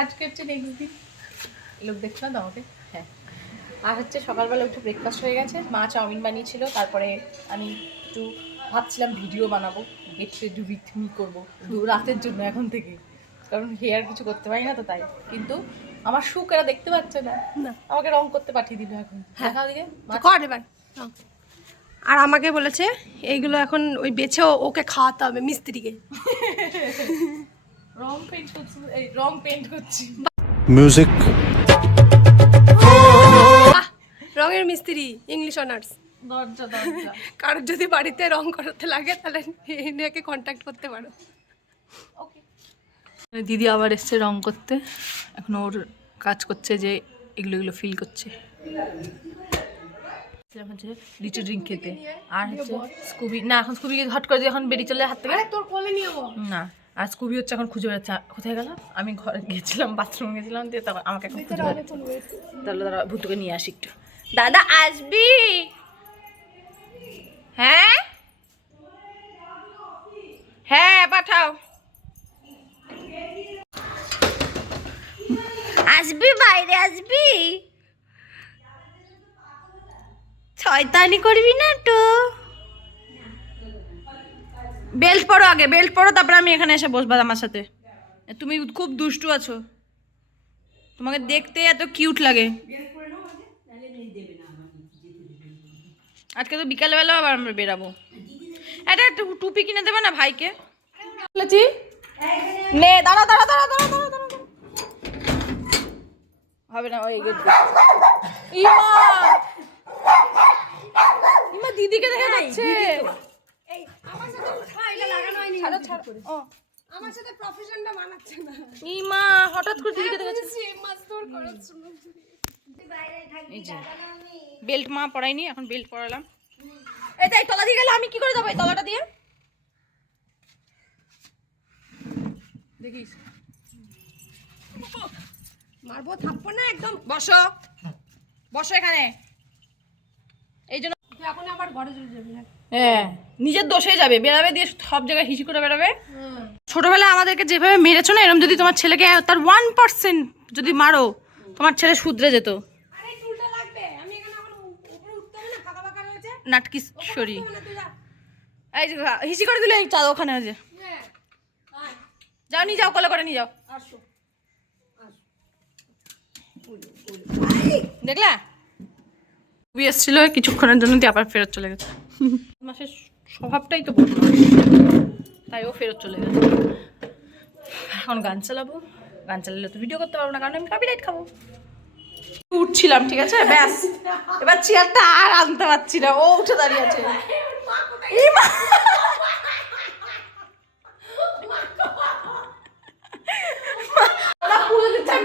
আজকে হচ্ছে নেক্সট দিন লোক দেখছো না আমাকে। হ্যাঁ, আর হচ্ছে সকালবেলা উঠে ব্রেকফাস্ট হয়ে গেছে, মা চাউমিন বানিয়েছিল। তারপরে আমি একটু ভাবছিলাম ভিডিও বানাবো, গেট রেডি উইথ মি করবো রাতের জন্য এখন থেকে, কারণ হেয়ার কিছু করতে পারি না তো তাই। কিন্তু আমার শুক এরা দেখতে পাচ্ছে না, আমাকে রং করতে পাঠিয়ে দিল এখন। দেখাও দিকে কর এবার। আর আমাকে বলেছে এইগুলো এখন ওই বেছে ওকে খাওয়াতে হবে মিস্ত্রিকে। রং পেন্ট করছি, এই রং পেন্ট করছি। মিউজিক রঙের মিস্ত্রি, ইংলিশ অনার্স। দরজা দরজা কারোর যদি বাড়িতে রং করাতে লাগে তাহলে এনাকে কন্ট্যাক্ট করতে পারো। ওকে। দিদি আবার এসছে রং করতে, এখন ওর কাজ করছে যে এগুলো ফিল করছে। হচ্ছে লিচু ড্রিঙ্ক খেতে, আর হচ্ছে স্কুবি না, এখন স্কুবিকে হট করে দিয়ে এখন বেরিয়ে চলে হাত থেকে। তোর কোলে নিয়ে না, আর স্কুবি হচ্ছে এখন খুঁজে বেড়াচ্ছে কোথায় গেল। আমি ঘরে গেছিলাম, বাথরুমে গেছিলাম, দিয়ে তখন আমাকে এখন খুঁজে বেড়াচ্ছে। তাহলে তারা ভুতুকে নিয়ে আসি একটু। দাদা আসবি? হ্যাঁ হ্যাঁ পাঠাও। আসবি, বাইরে আসবি, শয়তানি করবি না তো। বেল্ট পরো আগে, বেল্ট পরো, তারপরে আমি এখানে এসে বসবা আমার সাথে। তুমি খুব দুষ্টু আছো, তোমাকে দেখতে এত কিউট লাগে। আজকে তো বিকালবেলা আবার আমরা বেরাবো। এটা একটা টুপি কিনে দেবে না ভাইকে? বলেছি নে, দাঁড়া দাঁড়া দাঁড়া দাঁড়া দাঁড়া দাঁড়া, হবে না ওই গেট। ইমা ইমা দিদিকে দেখে যাচ্ছে। এই আমার সাথে উঠা, এটা লাগানো হয়নি। ছাড়ো ছাড়ো। ও আমার সাথে প্রফেশনটা মানাচ্ছে না। ইমা হঠাৎ করে দিদিকে দেখে যাচ্ছে। সেম মাস্টার করাচ্ছ না। এই যে বেল্ট মা পরাইনি, এখন বেল্ট পরালাম। এই তলা দিয়ে গেলে আমি কি করে যাবো এই তলাটা দিয়ে? দেখিস মারবো, থাপ্পড় না একদম। বসো বসো এখানে। এই জন্য এখন আবার ঘরে চলে যাবি না? হ্যাঁ, নিজের দোষে যাবে, বেরাবে দিয়ে সব জায়গায় হিসি করে বেরাবে। ছোটবেলায় আমাদেরকে যেভাবে মেরেছো না, এরকম যদি তোমার ছেলেকে তার 1% যদি মারো, তোমার ছেলে শুধরে যেত। আরে টুলটা লাগবে, আমি এখানে এখন উপরে উঠতে হবে না, ফাঁকা ফাঁকা রয়েছে। নাটকিশোরী, তুই যা। এই যে হিসি করে দিলে এই চা ওখানে আছে। হ্যাঁ, আয়, যাও নিয়ে যাও, কোলে করে নিয়ে যাও। আসো। দেখলা খুবই এসেছিল কিছুক্ষণের জন্য, দিয়ে আবার ফেরত চলে গেছে। মাসের স্বভাবটাই তো বলবো, তাই ও ফেরত চলে গেছে। এখন গান চালাবো, গান চালালে তো ভিডিও করতে পারবো না, কারণ আমি কপিরাইট খাবো। উঠছিলাম, ঠিক আছে, ব্যাস এবার চেয়ারটা আর আনতে পারছি না, ও উঠে দাঁড়িয়ে আছে।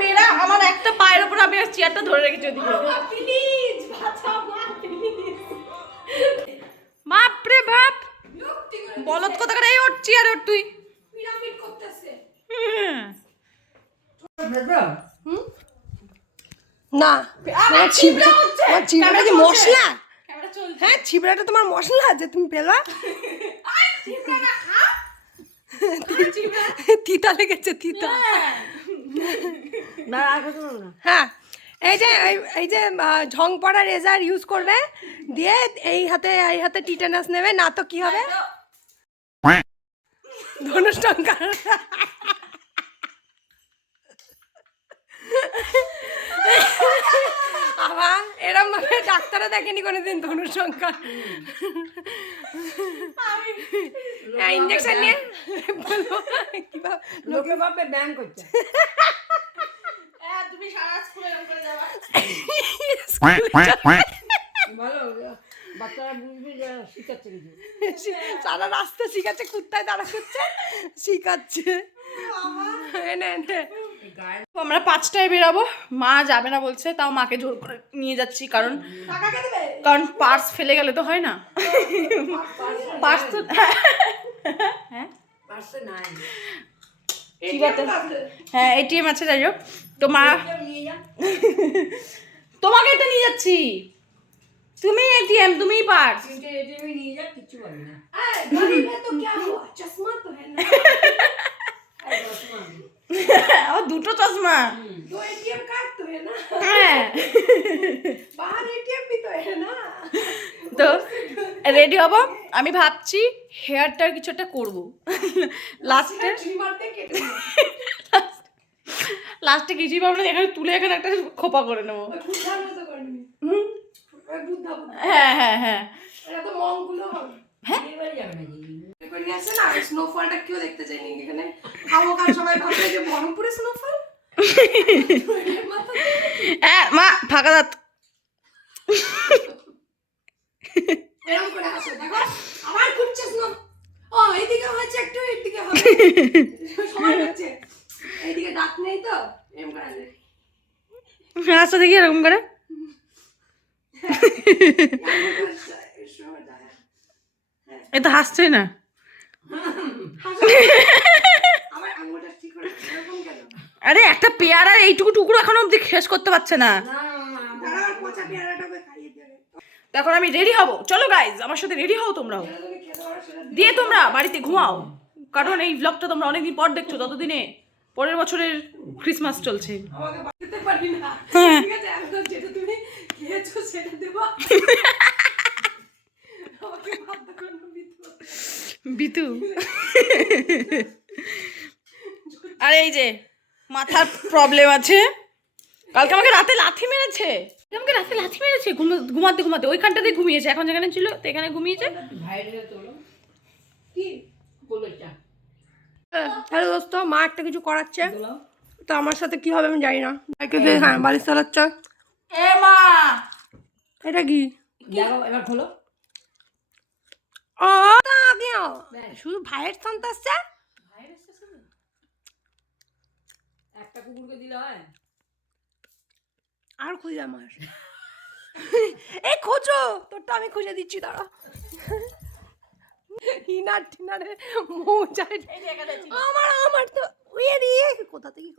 মেয়েরা আমার একটা পায়ের উপর, আমি চেয়ারটা ধরে রেখেছি ওদিকে। প্লিজ বাঁচা মা, প্লিজ। বাপরে বাপ, বলত কোথাকার, এই ওর চেয়ার ওর তুই পিরামিড করতেছে। না, ছিবড়া কি মশলা? হ্যাঁ, ছিবড়াটা তোমার মশলা যে তুমি পেলা? তিতা লেগেছে, তিতা। হ্যাঁ, এই যে ঝং পড়া রেজার ইউজ করবে, দিয়ে এই হাতে টিটানাস নেবে, না তো কি হবে, ধনুষ্টঙ্কার। আবার এরম ভাবে ডাক্তারও দেখেনি কোনোদিন ধনুষ্টঙ্কার। ইঞ্জেকশন নিয়ে বলবো কিভাবে লোকে ভাবে ব্যায়াম করছে। তুমি সারা স্কুলে এরকম করে যাবা, বলো বাচ্চারা বুঝবি যে শিখাচ্ছে কিছু, সারা রাস্তা শিখাচ্ছে, কুত্তায় দাঁড়া করছে, শিখাচ্ছে। আমরা 5টায় বেরাবো, মা যাবে না বলছে, তাও মাকে জোর করে নিয়ে যাচ্ছি, কারণ পার্স ফেলে গেলে তো হয় না। পার্স তো হ্যাঁ হ্যাঁ এটিএম আছে, যাই হোক। তো মা তোমাকে এটা নিয়ে যাচ্ছি, তুমি এটিএম, তুমিই পার্স। নিয়ে যা, কিচ্ছু পাবি না। দুটো চশমা। तो एटीएम कार्ड तो है ना, হ্যাঁ बाहर एटीएम भी तो है ना। তো রেডি হব। আমি ভাবছি হেয়ারটার কিছু একটা করবো লাস্টে। ट्रिमर पे केटे লাস্টে কিছুই পাবো না, এখানে তুলে এখানে একটা খোপা করে নেবো। ওই বুদ্ধার মতো করবি। ওই বুদ্ধা বুদ্ধা। হ্যাঁ হ্যাঁ হ্যাঁ এটা তো মঙ্গলো হবে। এবারে যাবে না করে নিয়ে আসছে না, স্নোফলটা কেউ দেখতে চাইনি এখানে। খামোখা সবাই ভাববে যে বহরমপুরে স্নোফল। হ্যাঁ মা ফাঁকা দাঁত। এরকম করে হাসো, দেখো আবার ঘুরছে স্নো। ও এইদিকে হচ্ছে একটু, এইদিকে হবে সমান হচ্ছে। এইদিকে দাঁত নেই তো এরকম করে আসে। হাসতে দেখি এরকম করে। এ তো হাসছে না। আমার আঙুলটা ঠিক করে এরকম কেন? আরে একটা পেয়ারার এইটুকু টুকরো এখনো অব্দি শেষ করতে পারছে না। দাঁড়া, আর পচা পেয়ারাটাকে খাইয়ে দেবে। এখন আমি রেডি হব। চলো গাইজ আমার সাথে রেডি হও তোমরাও, যেটা তুমি খেতে পারো সেটা দিয়ে তোমরা বাড়িতে ঘুমাও, কারণ এই ব্লগটা তোমরা অনেকদিন পর দেখছো। ততদিনে পরের বছরের ক্রিসমাস চলছে। আমাকে বাঁচাতে পারি না। ঠিক আছে, একদম যেটা তুমি খেয়েছো সেটা দেবো। আমাকে ভাত দেবেন না, বিতু আর এই যে মাথার প্রবলেম আছে। কালকে আমাকে রাতে লাথি মেরেছে, ঘুমাতে ঘুমাতে ওইখানটাতে ঘুমিয়েছে। এখন যেখানে ছিল সেখানে ঘুমিয়েছে। ভাইরে তোলো কি কোলটা হ্যালো দোস্ত, মা একটা কিছু করাচ্ছে, তোলো তো আমার সাথে কি হবে আমি জানি না। হ্যাঁ, বালিশ চালাচ্ছে। এ মা এটা কি? দেখো এবার খোলো। ও তা কেউ শুধু ভাইয়ের সন্তান আসছে। একটা কুকুরকে দিলে হয়? আর খুঁজে আমার এই খোঁজো, তোরটা আমি খুঁজে দিচ্ছি, দাঁড়া। হিনার টিনারে মৌচাই আমার তো কোথা থেকে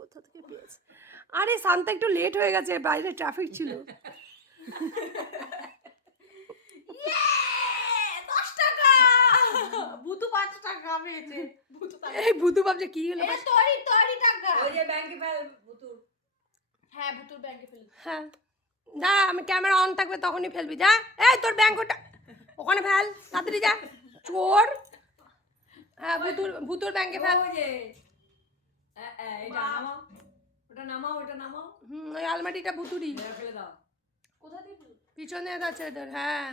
পেয়েছে। আরে শান্তা একটু লেট হয়ে গেছে, বাইরে ট্রাফিক ছিল। 10 টাকা ভুতু 5 টাকা পেয়েছে। এই ভুতু ভাবছে কি হলো। তোরই টাকা। ওই যে ব্যাংকে ফেল বুতুর। হ্যাঁ ভুতুর ব্যাংকে ফেলে। হ্যাঁ যা, আমি ক্যামেরা অন থাকবে তখনই ফেলবি। যা, এই তোর ব্যাংক ওটা ওখানে ফেল, তাড়াতাড়ি যা চোর। হ্যাঁ ভুতুর ব্যাংকে ফেল। ওই যে এটা নামাও, ওটা নামাও, ওটা নামাও, ওই আলমারিটা ভুতুরি এটা ফেলে দাও। কোথা থেকে? পিছনে আছে তোর। হ্যাঁ,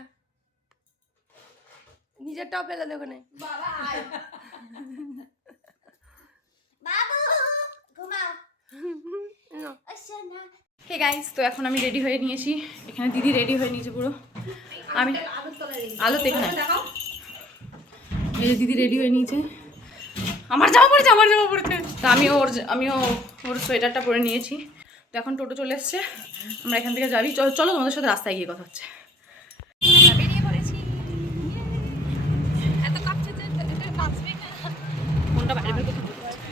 নিজেরটাও ফেলে দে ওখানে। বাবা আয়। বাবু ঘুমাও। নাও। হে গাইস, তো এখন আমি রেডি হয়ে নিয়েছি। এখানে দিদি রেডি হয়ে নিয়েছে পুরো। আমি আলোতে এখানে এই যে দিদি রেডি হয়ে নিয়েছে। আমার জামা পড়েছে। তো আমিও ওর সোয়েটারটা পরে নিয়েছি। তো এখন টোটো চলে এসছে, আমরা এখান থেকে যাবি। চলো তোমাদের সাথে রাস্তায় গিয়ে কথা হচ্ছে। বেরিয়ে পড়েছি। এত কাঁপছে যে বাঁচবে না, ফোনটা বাইরে বের করতে হচ্ছে।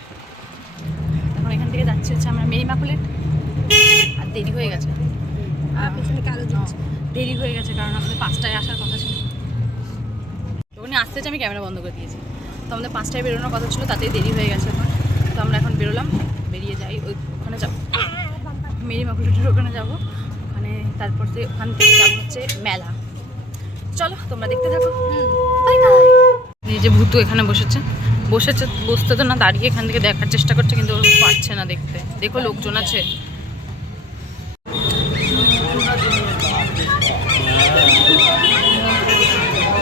এখন এখান থেকে যাচ্ছে হচ্ছে আমরা মেরিমাকুলেট। আর দেরি হয়ে গেছে, পেছনে কালো জ্বলছে। দেরি হয়ে গেছে কারণ আমাদের 5টায় আসার কথা ছিল। তখনই আসতে আমি ক্যামেরা বন্ধ করে দিয়েছি। তো আমাদের 5টায় বেরোনোর কথা ছিল, তাতেই দেরি হয়ে গেছে এখন। তো আমরা এখন বেরোলাম, বেরিয়ে যাই ওখানে যাবো মেরিমাকুলেটের ওখানে যাবো। ওখানে তারপর ওখান থেকে যাবো হচ্ছে মেলা। চলো তোমরা দেখতে থাকো। এই যে ভূতু এখানে বসতে তো না, দাঁড়িয়ে এখান থেকে দেখার চেষ্টা করছে, কিন্তু ও পারছে না দেখতে। দেখো লোকজন আছে।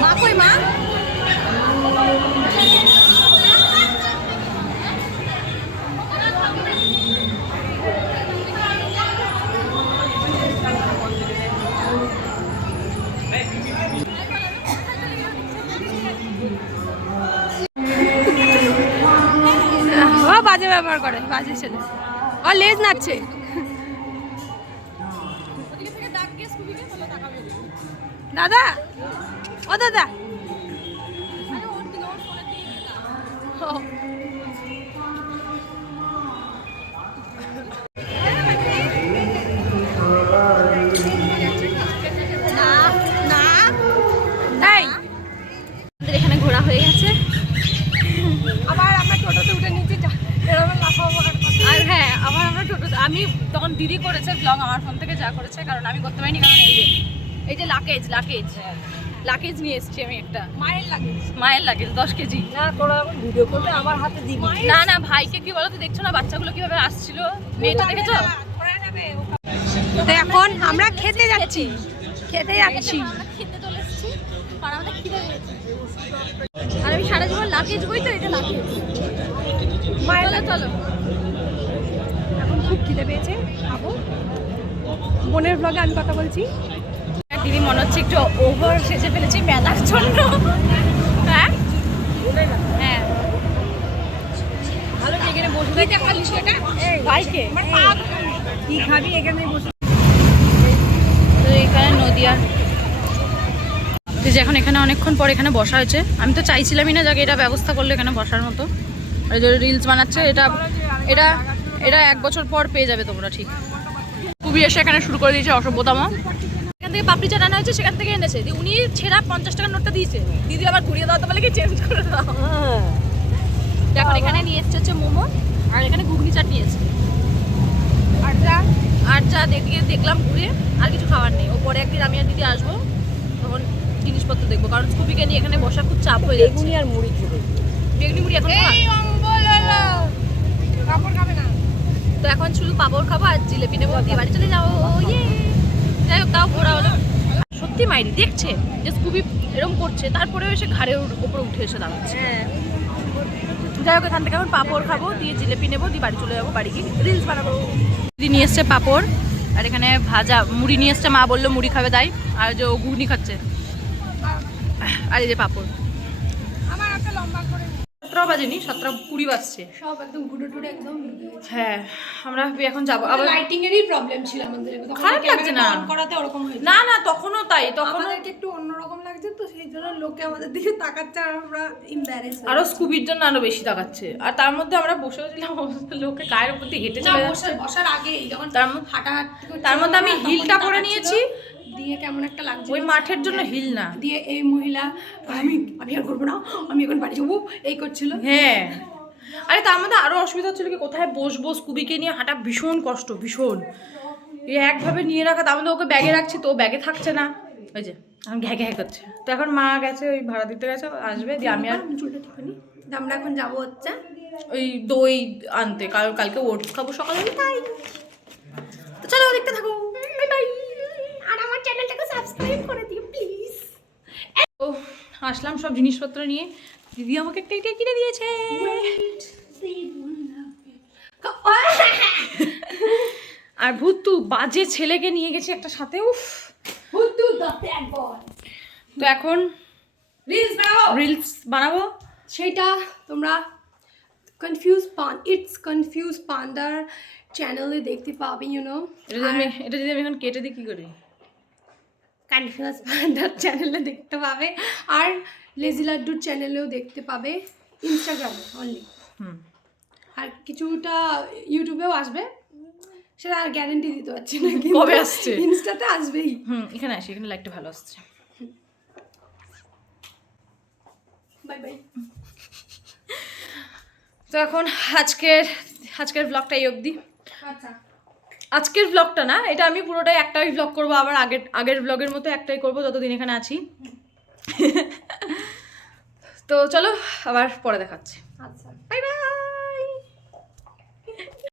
মা কই মা? ও বাজে ব্যবহার করে, বাজে ছেলে। ও লেজ নাচছে। দাদা, ও দাদা, এখানে ঘোরা হয়ে গেছে। আবার আমরা টোটোতে উঠে নিচে এরকম লাফাবো। আর হ্যাঁ, আমার আমি তখন দিদি করেছে ব্লগ আমার ফোন থেকে যা করেছে, কারণ আমি করতে পারিনি, কারণ এই যে লাকেজ নিয়ে এসেছি আমি একটা মায়ের লাগেজ 10 কেজি। না তোরা এখন ভিডিও করলে আমার হাতে দিবি। না ভাইকে কি বলো তো, দেখছো না বাচ্চাগুলো কিভাবে আসছিল, মেয়েটা দেখেছো? তো এখন আমরা খেতে যাচ্ছি। খেতে চলে এসেছি, আর আমাদের খিদে পেয়েছে। আর আমি সারা জীবন লাগেজ বই তো, এটা লাগেজ চলো। এখন খুব খিদে পেয়েছে, খাবো। বোনের ব্লগে আমি কথা বলছি। দিদি মনে হচ্ছে একটু ওভার সেজে ফেলেছি মেলার জন্য। হ্যাঁ হ্যাঁ ভালো এখানে বসে ভাইকে কি খাবি এখানে বসে। তো এখানে নদিয়া যে এখন এখানে অনেকক্ষণ পর এখানে বসা হয়েছে। আমি তো চাইছিলামই না যাকে এটা ব্যবস্থা করলে এখানে বসার মতো। আর যে রিলস বানাচ্ছে এটা এটা এটা 1 বছর পর পেয়ে যাবে তোমরা ঠিক। খুবই এসে এখানে শুরু করে দিয়েছে অসভ্যতামা। এখান থেকে পাপড়ি চাট আনা হয়েছে, সেখান থেকে এনেছে। উনি ছেঁড়া 50 টাকার নোটটা দিয়েছে, দিদি আবার ঘুরিয়ে দাও তো বলে কি চেঞ্জ করে দাও। এখন এখানে নিয়ে এসছে হচ্ছে মোমো, আর এখানে ঘুগনি চাট নিয়েছে। আর যা দেখলাম ঘুরে, আর কিছু খাবার নেই। ওপরে একদিন আমি আর দিদি আসবো, তখন জিনিসপত্র দেখবো, কারণ স্কুপিকে নিয়ে এখানে বসা খুব চাপ হয়ে যাচ্ছে। আর মুড়ি খেতে বেগুনি মুড়ি এখন তো এখন শুধু পাঁপড় খাবো আর জিলেপি নেবো, দিয়ে বাড়ি চলে যাবো। যাই হোক, তাও ঘোরা হলো। সত্যি মাইরি দেখছে যে স্কুবি এরকম করছে, তারপরেও এসে ঘাড়ের উপরে উঠে এসে দাঁড়াচ্ছে। যাই হোক, এখান থেকে এখন পাঁপড় খাবো, দিয়ে জিলেপি নেবো, দিয়ে বাড়ি চলে যাবো, বাড়ি গিয়ে রিলস বানাবো। দিদি নিয়ে এসছে পাঁপড়, আর এখানে ভাজা মুড়ি নিয়ে এসছে। মা বললো মুড়ি খাবে তাই, আর যে ও ঘুগনি খাচ্ছে। আর এই যে পাঁপড়। 17 বাজেনি, 17:20 বাজছে। সব একদম ঘুরে টুরে একদম। হ্যাঁ, আমরা এখন যাবো আবার। লাইটিং এরই প্রবলেম ছিল আমাদের, খারাপ লাগছে না অন করাতে ওরকম হয়েছে। না তখনও তাই, তখন আমাদেরকে একটু অন্যরকম লাগছে, তো সেই জন্য লোকে আমাদের দিকে তাকাচ্ছে আর আমরা এমবারেস। আরো স্কুবির জন্য আরো বেশি তাকাচ্ছে। আর তার মধ্যে আমরা বসেও ছিলাম, লোকে গায়ের উপর দিয়ে হেঁটে চলে যাচ্ছে। বসার আগেই যখন হাঁটাহাঁটি করছিল, তার মধ্যে আমি তখন হিলটা পরে তাকাচ্ছিল, নিয়েছি, দিয়ে কেমন একটা লাগছে ওই মাঠের জন্য হিল না। দিয়ে এই মহিলা আমি আর করবো না, আমি এখন বাড়ি যাবো এই করছিল। হ্যাঁ, আরে তার মধ্যে আরো অসুবিধা হচ্ছিল কি, কোথায় বসবো, স্কুবিকে নিয়ে হাঁটা ভীষণ কষ্ট, ভীষণ। এই একভাবে নিয়ে রাখা, তার মধ্যে ওকে ব্যাগে রাখছি, তো ব্যাগে থাকছে না, ওই যে এখন ঘ্যাঁ করছে। তো এখন মা গেছে, ওই ভাড়া দিতে গেছে, আসবে, দিয়ে আমি আর চুলটা ঠিকানি আমরা এখন যাবো হচ্ছে ওই দই আনতে, কারণ কালকে ওটস খাবো সকালে, তাই। তো চলো দেখতে থাকো, বাই বাই। আর আমার চ্যানেলটাকে সাবস্ক্রাইব করে দিও প্লিজ। ও আসলাম সব জিনিসপত্র নিয়ে, দিদি আমাকে একটা এটা কিনে দিয়েছে। আর ভূতু বাজে ছেলেকে নিয়ে গেছে একটা সাথে, উফ। ভুতু দ্য ব্যাড বয়। তো এখন রিলস বানাবো। সেটা তোমরা কনফিউজ পান্ডার চ্যানেলে দেখতে পাবে, এটা যদি আমি এখন কেটে দিই কি করি? কনফিউজ পান্ডার চ্যানেলে দেখতে পাবে, আর লেজি লাড্ডুর চ্যানেলেও দেখতে পাবে, ইনস্টাগ্রাম অনলি। আর কিছুটা ইউটিউবেও আসবে, সেটা আর গ্যারান্টি দিতে পারছি না, কবে আসছে? ইনস্টাতে আসবেই। এখানে আসি, এখানে লাইটটা ভালো আসছে। Bye bye. তো এখন আজকের ব্লগটা এই অবধি। আচ্ছা, আজকের ব্লগটা না, এটা আমি পুরোটাই একটাই ব্লগ করবো, আবার আগের ব্লগের মতো একটাই করবো যতদিন এখানে আছি। তো চলো আবার পরে দেখাচ্ছি।